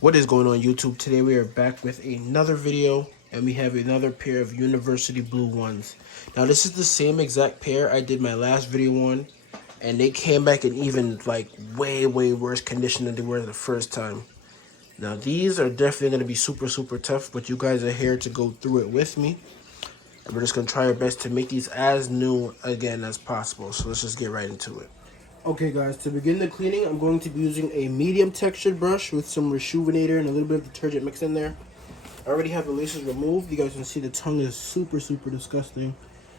What is going on YouTube? Today we are back with another video and we have another pair of University Blue ones. Now this is the same exact pair I did my last video on, and they came back in even like way worse condition than they were the first time. Now these are definitely going to be super tough, but you guys are here to go through it with me. And we're just going to try our best to make these as new again as possible. So let's just get right into it. Okay guys, to begin the cleaning, I'm going to be using a medium textured brush with some Rejuvenator and a little bit of detergent mixed in there. I already have the laces removed. You guys can see the tongue is super disgusting.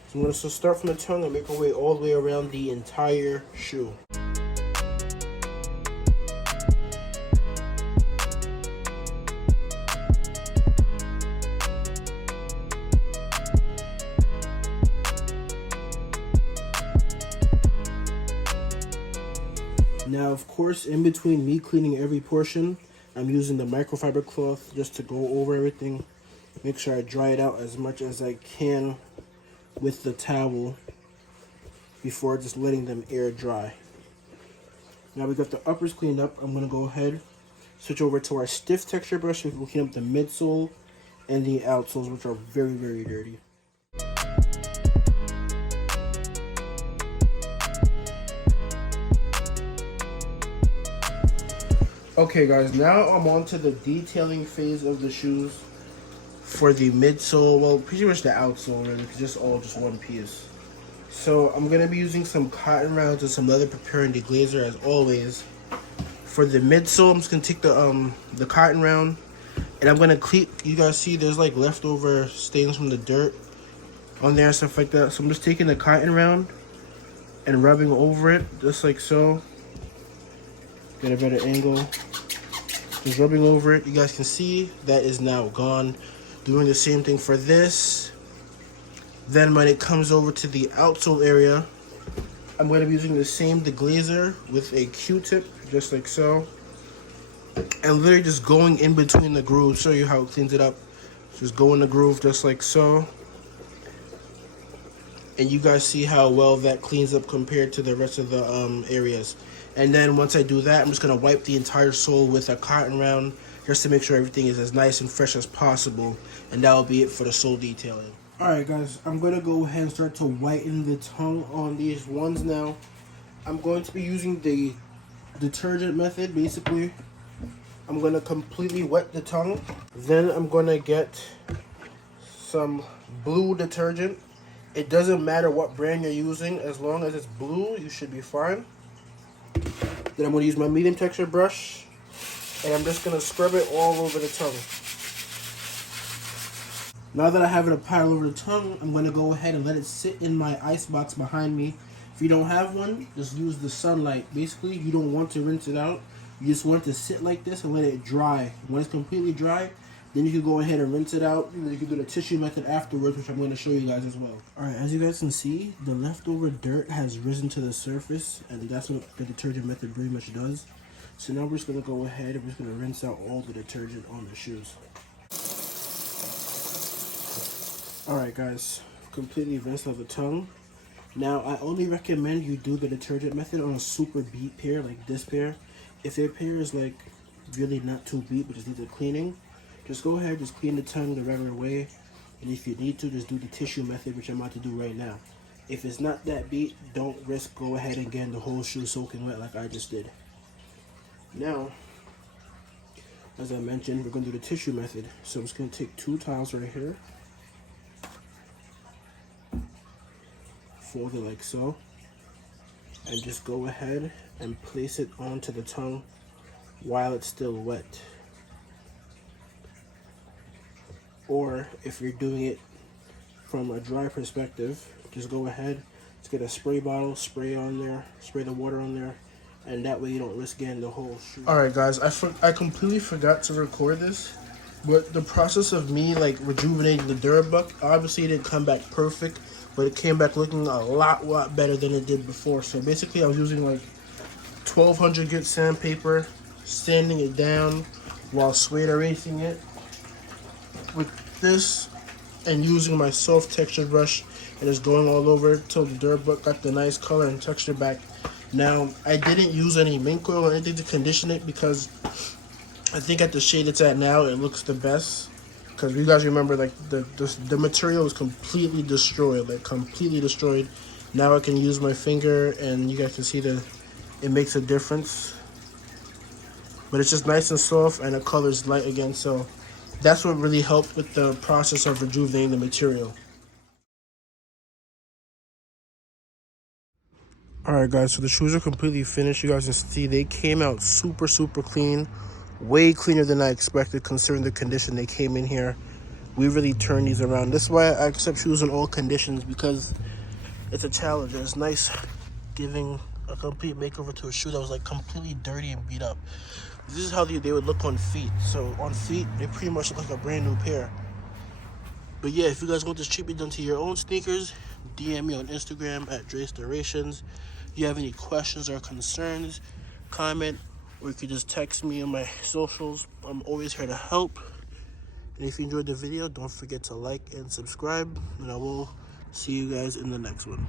So I'm going to start from the tongue and make our way all the way around the entire shoe. Now, of course, in between me cleaning every portion, I'm using the microfiber cloth just to go over everything. Make sure I dry it out as much as I can with the towel before just letting them air dry. Now we got the uppers cleaned up. I'm going to go ahead, switch over to our stiff texture brush so we can clean up the midsole and the outsoles, which are very dirty. Okay guys, now I'm on to the detailing phase of the shoes for the midsole, well pretty much the outsole really, because it's all just one piece. So I'm going to be using some cotton rounds and some leather preparing deglazer as always. For the midsole, I'm just going to take the cotton round and I'm going to clean. You guys see there's like leftover stains from the dirt on there and stuff like that. So I'm just taking the cotton round and rubbing over it just like so. Get a better angle. Just rubbing over it. You guys can see that is now gone. Doing the same thing for this. Then when it comes over to the outsole area, I'm going to be using the same deglazer with a Q-tip, just like so. And literally just going in between the grooves. Show you how it cleans it up. Just go in the groove just like so. And you guys see how well that cleans up compared to the rest of the areas. And then once I do that, I'm just going to wipe the entire sole with a cotton round just to make sure everything is as nice and fresh as possible. And that will be it for the sole detailing. Alright guys, I'm going to go ahead and start to whiten the tongue on these ones now. I'm going to be using the detergent method basically. I'm going to completely wet the tongue. Then I'm going to get some blue detergent. It doesn't matter what brand you're using, as long as it's blue, you should be fine. Then I'm going to use my medium texture brush, and I'm just going to scrub it all over the tongue. Now that I have it applied all over the tongue, I'm going to go ahead and let it sit in my ice box behind me. If you don't have one, just use the sunlight. Basically, you don't want to rinse it out. You just want it to sit like this and let it dry. When it's completely dry, then you can go ahead and rinse it out. And then you can do the tissue method afterwards, which I'm going to show you guys as well. Alright, as you guys can see, the leftover dirt has risen to the surface, and that's what the detergent method pretty much does. So now we're just going to go ahead and we're just going to rinse out all the detergent on the shoes. Alright guys, completely rinsed out the tongue. Now I only recommend you do the detergent method on a super beat pair like this pair. If your pair is like really not too beat but just needs a cleaning, just go ahead, just clean the tongue the regular way. And if you need to, just do the tissue method, which I'm about to do right now. If it's not that beat, don't risk go ahead and getting the whole shoe soaking wet like I just did. Now, as I mentioned, we're going to do the tissue method. So I'm just going to take 2 towels right here. Fold it like so. And just go ahead and place it onto the tongue while it's still wet. Or if you're doing it from a dry perspective, just go ahead, just get a spray bottle, spray on there, spray the water on there, and that way you don't risk getting the whole shoe. Alright guys, I completely forgot to record this, but the process of me like rejuvenating the Durabuck, obviously it didn't come back perfect, but it came back looking a lot better than it did before. So basically I was using like 1200 grit sandpaper, sanding it down while suede erasing it with this, and using my soft texture brush and just going all over it till the Durabuck got the nice color and texture back. Now I didn't use any mink oil or anything to condition it because I think at the shade it's at now, it looks the best. Because you guys remember, like, the material is completely destroyed. Like, completely destroyed. Now I can use my finger, and you guys can see that it makes a difference. But it's just nice and soft, and the color's light again. So that's what really helped with the process of rejuvenating the material. Alright guys, so the shoes are completely finished. You guys can see they came out super, super clean. Way cleaner than I expected considering the condition they came in here. We really turned these around. This is why I accept shoes in all conditions, because it's a challenge. It's nice giving a complete makeover to a shoe that was like completely dirty and beat up. This is how they would look on feet. So on feet, they pretty much look like a brand new pair. But yeah, if you guys want this treatment done to your own sneakers, DM me on Instagram at Dre's Durations. If you have any questions or concerns, comment, or you can just text me on my socials. I'm always here to help. And if you enjoyed the video, don't forget to like and subscribe. And I will see you guys in the next one.